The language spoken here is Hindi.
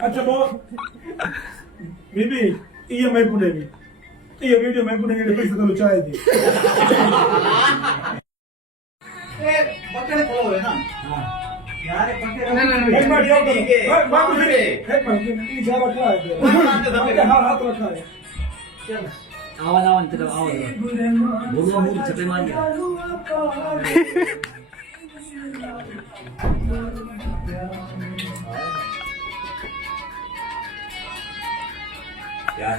अच्छा वो बीबी ये मैं पुनेगी ये वीडियो मैं पुनेगी पैसे तो चाहे दी पकड़ खोलो है ना यार पकड़ एक बार ये करो बाबू जी एक बार ये जा रखा है हां हाथ रखा है आवाज आवाज तेरा आवाज बोलवा मुंह छपे मारिया यार